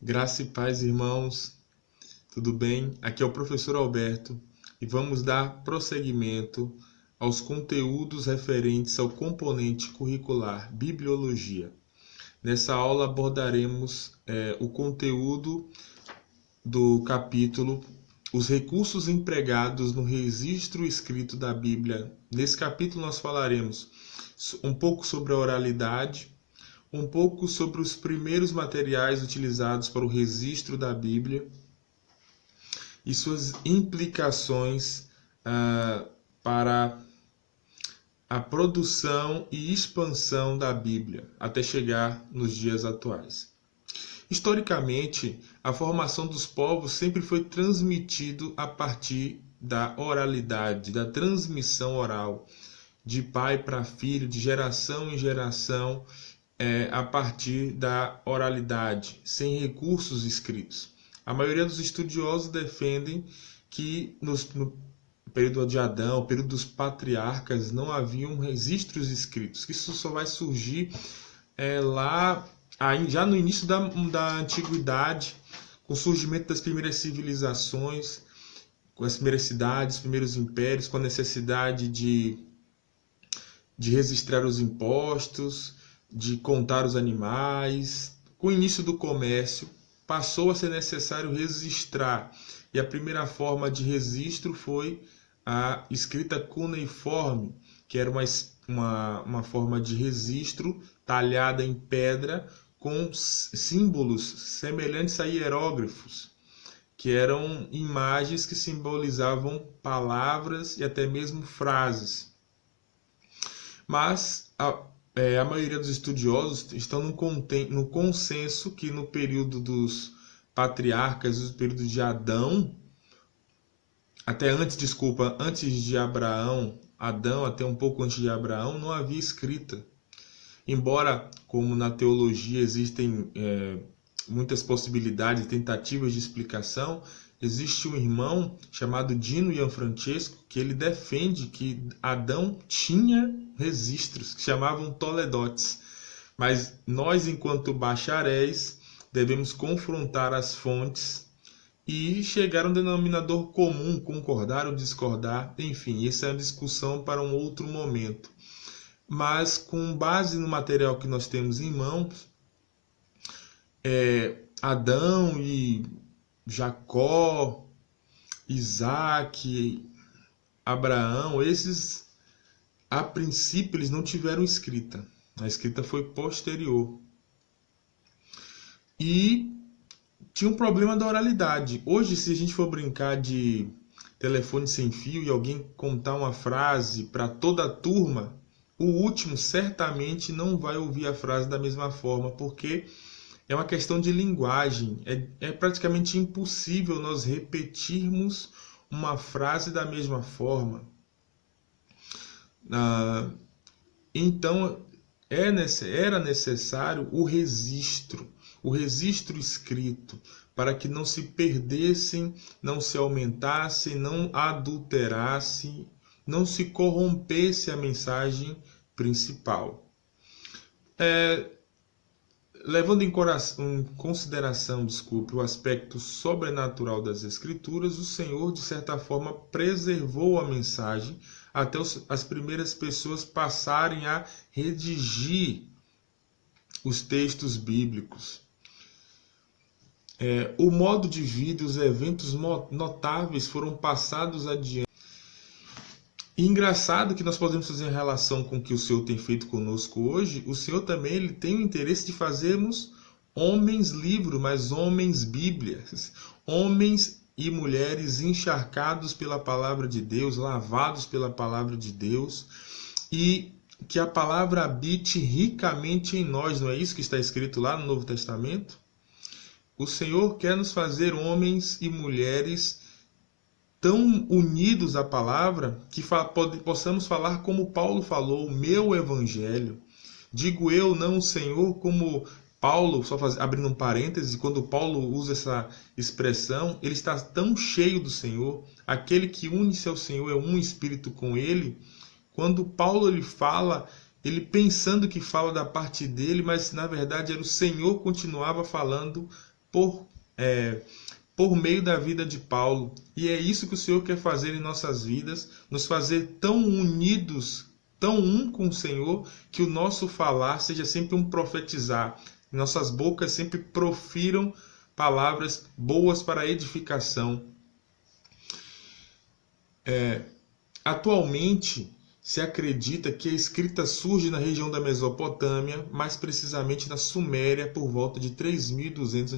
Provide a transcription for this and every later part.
Graça e paz, irmãos. Tudo bem? Aqui é o professor Alberto e vamos dar prosseguimento aos conteúdos referentes ao componente curricular Bibliologia. Nessa aula abordaremos o conteúdo do capítulo Os recursos empregados no registro escrito da Bíblia. Nesse capítulo nós falaremos um pouco sobre a oralidade, um pouco sobre os primeiros materiais utilizados para o registro da Bíblia e suas implicações para a produção e expansão da Bíblia até chegar nos dias atuais. Historicamente, a formação dos povos sempre foi transmitido a partir da oralidade, da transmissão oral, de pai para filho, de geração em geração, a partir da oralidade, sem recursos escritos. A maioria dos estudiosos defendem que no período de Adão, período dos patriarcas, não haviam registros escritos, que isso só vai surgir já no início da antiguidade, com o surgimento das primeiras civilizações, com as primeiras cidades, os primeiros impérios, com a necessidade de registrar os impostos, de contar os animais. Com o início do comércio, passou a ser necessário registrar, e a primeira forma de registro foi a escrita cuneiforme, que era uma forma de registro talhada em pedra com símbolos semelhantes a hieróglifos, que eram imagens que simbolizavam palavras e até mesmo frases. Mas a maioria dos estudiosos estão no consenso que no período dos patriarcas, no período de Adão, antes de Abraão, até um pouco antes de Abraão, não havia escrita. Embora, como na teologia existem muitas possibilidades, tentativas de explicação, existe um irmão chamado Dino Gianfrancesco que ele defende que Adão tinha registros, que chamavam toledotes. Mas nós, enquanto bacharéis, devemos confrontar as fontes e chegar a um denominador comum, concordar ou discordar. Enfim, essa é uma discussão para um outro momento. Mas com base no material que nós temos em mãos, Adão e Jacó, Isaac, Abraão, esses, a princípio, eles não tiveram escrita. A escrita foi posterior. E tinha um problema da oralidade. Hoje, se a gente for brincar de telefone sem fio e alguém contar uma frase para toda a turma, o último certamente não vai ouvir a frase da mesma forma, porque é uma questão de linguagem. É praticamente impossível nós repetirmos uma frase da mesma forma. Então, era necessário o registro escrito, para que não se perdessem, não se aumentassem, não adulterasse, não se corrompesse a mensagem principal. Levando em consideração, o aspecto sobrenatural das Escrituras, o Senhor, de certa forma, preservou a mensagem até as primeiras pessoas passarem a redigir os textos bíblicos. O modo de vida e os eventos notáveis foram passados adiante. E engraçado que nós podemos fazer em relação com o que o Senhor tem feito conosco hoje. O Senhor também ele tem o interesse de fazermos homens livro, mas homens bíblias. Homens e mulheres encharcados pela palavra de Deus, lavados pela palavra de Deus. E que a palavra habite ricamente em nós. Não é isso que está escrito lá no Novo Testamento? O Senhor quer nos fazer homens e mulheres tão unidos à palavra que possamos falar como Paulo falou, o meu evangelho. Digo eu, não o Senhor, como Paulo, abrindo um parêntese, quando Paulo usa essa expressão, ele está tão cheio do Senhor, aquele que une-se ao Senhor é um espírito com ele. Quando Paulo ele fala, ele pensando que fala da parte dele, mas na verdade era o Senhor que continuava falando por, por meio da vida de Paulo. E é isso que o Senhor quer fazer em nossas vidas, nos fazer tão unidos, tão um com o Senhor, que o nosso falar seja sempre um profetizar. Nossas bocas sempre profiram palavras boas para edificação. Atualmente, se acredita que a escrita surge na região da Mesopotâmia, mais precisamente na Suméria, por volta de 3200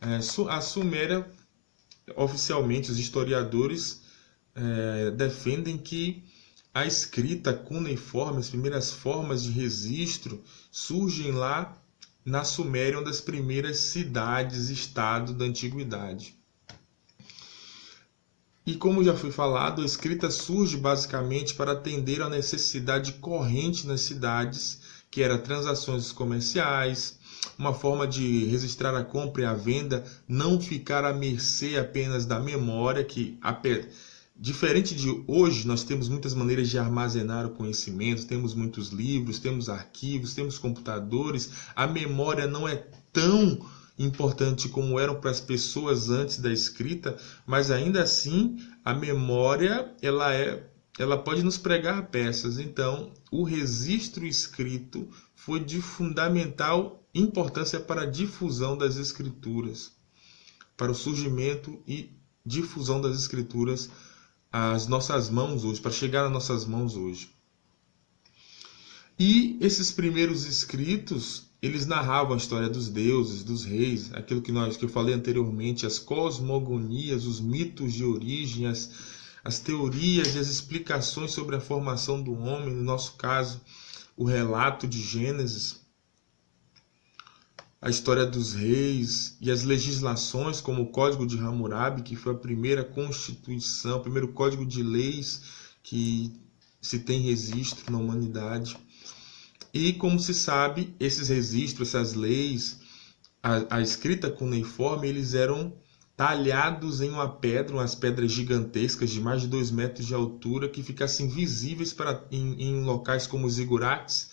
a.C. A Suméria, oficialmente, os historiadores defendem que a escrita cuneiforme, as primeiras formas de registro, surgem lá na Suméria, uma das primeiras cidades-estado da antiguidade. E como já foi falado, a escrita surge basicamente para atender à necessidade corrente nas cidades, que era transações comerciais, uma forma de registrar a compra e a venda, não ficar à mercê apenas da memória, que diferente de hoje, nós temos muitas maneiras de armazenar o conhecimento, temos muitos livros, temos arquivos, temos computadores, a memória não é tão importante como eram para as pessoas antes da escrita, mas ainda assim a memória ela pode nos pregar peças. Então, o registro escrito foi de fundamental importância para a difusão das escrituras, para o surgimento e difusão das escrituras às nossas mãos hoje, para chegar às nossas mãos hoje. E esses primeiros escritos, eles narravam a história dos deuses, dos reis, aquilo que eu falei anteriormente, as cosmogonias, os mitos de origem, as teorias e as explicações sobre a formação do homem, no nosso caso, o relato de Gênesis, a história dos reis e as legislações, como o Código de Hammurabi, que foi a primeira constituição, o primeiro código de leis que se tem registro na humanidade. E, como se sabe, esses registros, essas leis, a escrita cuneiforme, eles eram talhados em uma pedra, umas pedras gigantescas de mais de 2 metros de altura, que ficassem visíveis em locais como os zigurates,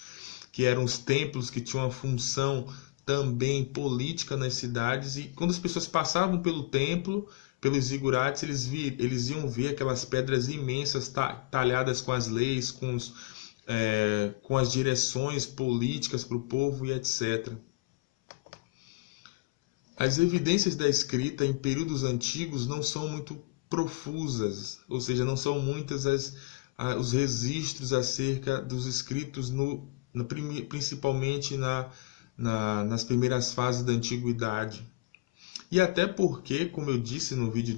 que eram os templos que tinham uma função também política nas cidades. E quando as pessoas passavam pelo templo, pelos zigurates, eles iam ver aquelas pedras imensas talhadas com as leis, com as direções políticas para o povo e etc. As evidências da escrita em períodos antigos não são muito profusas, ou seja, não são muitas os registros acerca dos escritos, principalmente nas primeiras fases da antiguidade. E até porque, como eu disse no vídeo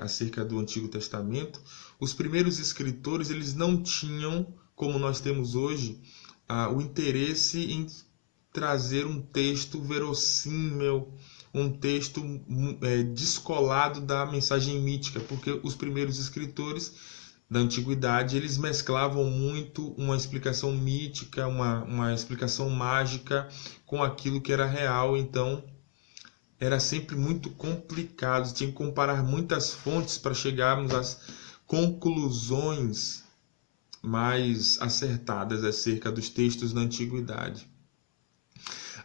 acerca do Antigo Testamento, os primeiros escritores eles não tinham, como nós temos hoje, o interesse em trazer um texto verossímil, um texto descolado da mensagem mítica, porque os primeiros escritores da antiguidade eles mesclavam muito uma explicação mítica, uma explicação mágica com aquilo que era real. Então era sempre muito complicado, tinha que comparar muitas fontes para chegarmos às conclusões mais acertadas acerca dos textos da antiguidade.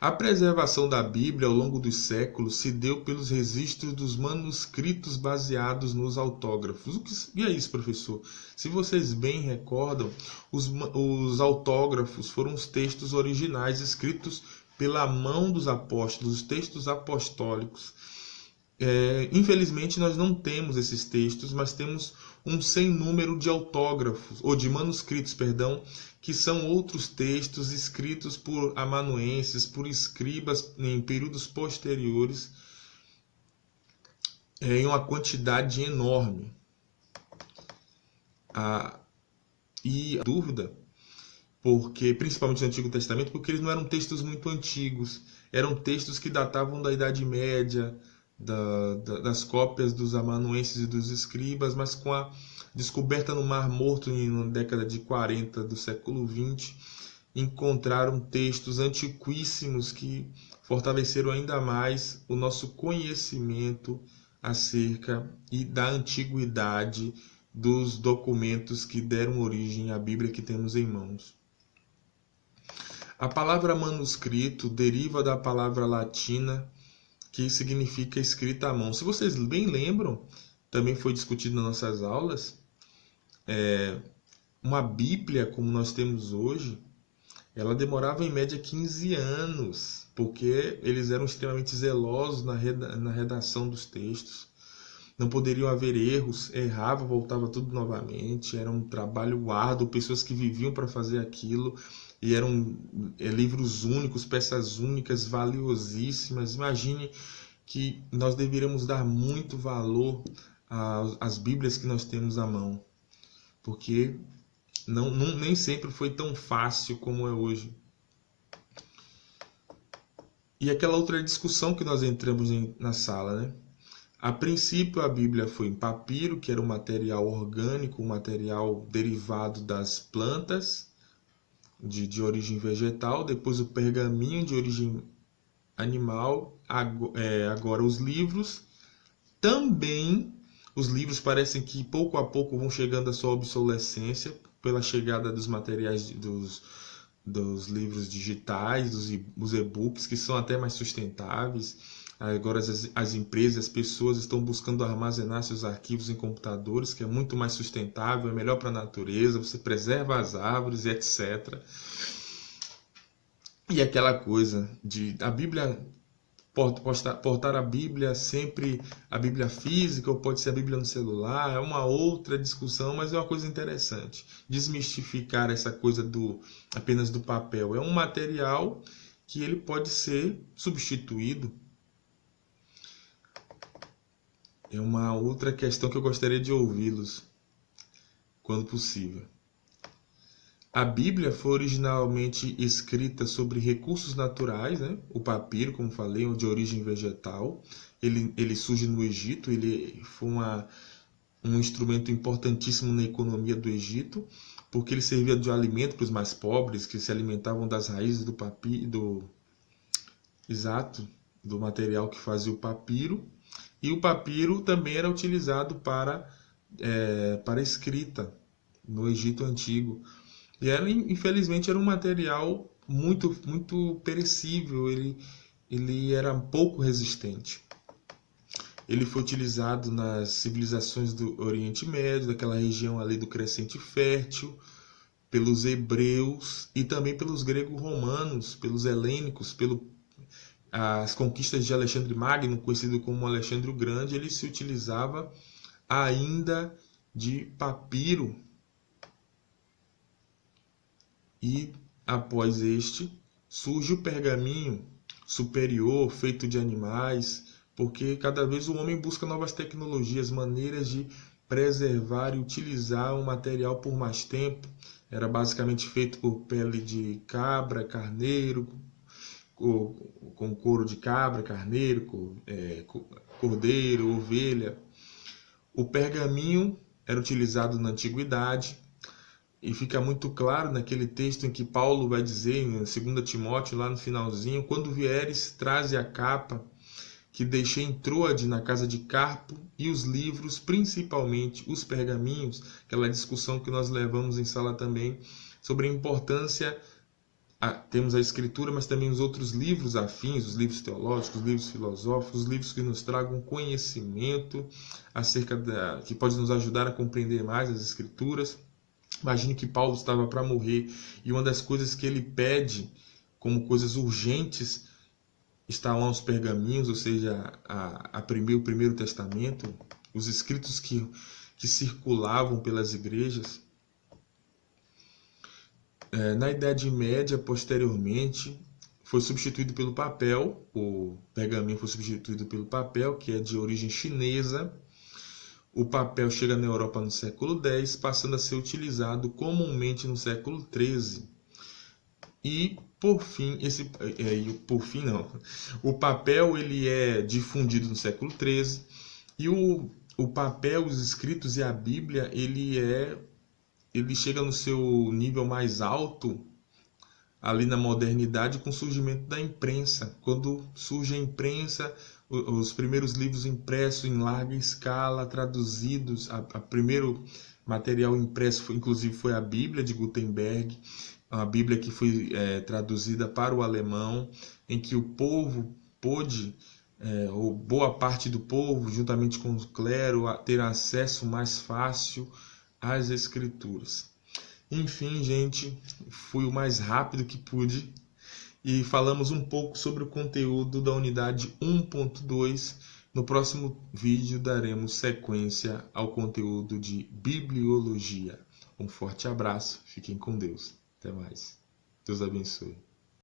A preservação da Bíblia ao longo dos séculos se deu pelos registros dos manuscritos baseados nos autógrafos. O que é isso, professor? Se vocês bem recordam, os autógrafos foram os textos originais escritos pela mão dos apóstolos, os textos apostólicos. Infelizmente, nós não temos esses textos, mas temos um sem número de autógrafos, ou de manuscritos, perdão, que são outros textos escritos por amanuenses, por escribas em períodos posteriores, em uma quantidade enorme. E a dúvida, porque principalmente no Antigo Testamento, porque eles não eram textos muito antigos, eram textos que datavam da Idade Média, das cópias dos amanuenses e dos escribas, mas com a descoberta no Mar Morto na década de 40 do século XX, encontraram textos antiquíssimos que fortaleceram ainda mais o nosso conhecimento acerca da antiguidade dos documentos que deram origem à Bíblia que temos em mãos. A palavra manuscrito deriva da palavra latina que significa escrita à mão. Se vocês bem lembram, também foi discutido nas nossas aulas, uma Bíblia como nós temos hoje, ela demorava em média 15 anos, porque eles eram extremamente zelosos na redação dos textos. Não poderiam haver erros, errava, voltava tudo novamente. Era um trabalho árduo, pessoas que viviam para fazer aquilo, e eram livros únicos, peças únicas, valiosíssimas. Imagine que nós deveríamos dar muito valor às Bíblias que nós temos à mão, porque nem sempre foi tão fácil como é hoje. E aquela outra discussão que nós entramos na sala, né? A princípio, a Bíblia foi em papiro, que era um material orgânico, um material derivado das plantas, de origem vegetal. Depois, o pergaminho, de origem animal. Agora, os livros. Também, os livros parecem que pouco a pouco vão chegando à sua obsolescência pela chegada dos materiais dos livros digitais, dos e-books, que são até mais sustentáveis. Agora as empresas, as pessoas estão buscando armazenar seus arquivos em computadores, que é muito mais sustentável, é melhor para a natureza, você preserva as árvores, etc. E aquela coisa de a Bíblia, portar a Bíblia sempre, a Bíblia física, ou pode ser a Bíblia no celular, é uma outra discussão, mas é uma coisa interessante. Desmistificar essa coisa apenas do papel. É um material que ele pode ser substituído. É uma outra questão que eu gostaria de ouvi-los, quando possível. A Bíblia foi originalmente escrita sobre recursos naturais, né? O papiro, como falei, de origem vegetal. Ele surge no Egito, ele foi um instrumento importantíssimo na economia do Egito, porque ele servia de alimento para os mais pobres, que se alimentavam das raízes do papiro, do material que fazia o papiro. E o papiro também era utilizado para escrita no Egito Antigo. E infelizmente era um material muito, muito perecível, ele era pouco resistente. Ele foi utilizado nas civilizações do Oriente Médio, daquela região ali do Crescente Fértil, pelos hebreus e também pelos gregos-romanos, pelos helênicos, as conquistas de Alexandre Magno, conhecido como Alexandre o Grande. Ele se utilizava ainda de papiro. E após este surge o pergaminho superior, feito de animais, porque cada vez o homem busca novas tecnologias, maneiras de preservar e utilizar um material por mais tempo. Era basicamente feito por pele de cabra, carneiro, com couro de cabra, carneiro, cordeiro, ovelha. O pergaminho era utilizado na antiguidade, e fica muito claro naquele texto em que Paulo vai dizer, em 2 Timóteo, lá no finalzinho: quando vieres, traze a capa que deixei em Troade na casa de Carpo, e os livros, principalmente os pergaminhos. Aquela discussão que nós levamos em sala também, sobre a importância. Temos a escritura, mas também os outros livros afins, os livros teológicos, os livros filosóficos, os livros que nos tragam conhecimento que pode nos ajudar a compreender mais as escrituras. Imagine que Paulo estava para morrer, e uma das coisas que ele pede como coisas urgentes está lá os pergaminhos, ou seja, o Primeiro Testamento, os escritos que circulavam pelas igrejas. Na Idade Média, posteriormente, foi substituído pelo papel. O pergaminho foi substituído pelo papel, que é de origem chinesa. O papel chega na Europa no século X, passando a ser utilizado comumente no século XIII. E, por fim, o papel ele é difundido no século XIII, e o papel, os escritos e a Bíblia, ele chega no seu nível mais alto ali na modernidade, com o surgimento da imprensa. Quando surge a imprensa, os primeiros livros impressos em larga escala, traduzidos, o primeiro material impresso inclusive foi a Bíblia de Gutenberg, a Bíblia que foi traduzida para o alemão, em que o povo pôde ou boa parte do povo, juntamente com o clero, a ter acesso mais fácil às Escrituras. Enfim, gente, fui o mais rápido que pude e falamos um pouco sobre o conteúdo da unidade 1.2. No próximo vídeo daremos sequência ao conteúdo de bibliologia. Um forte abraço, fiquem com Deus. Até mais. Deus abençoe.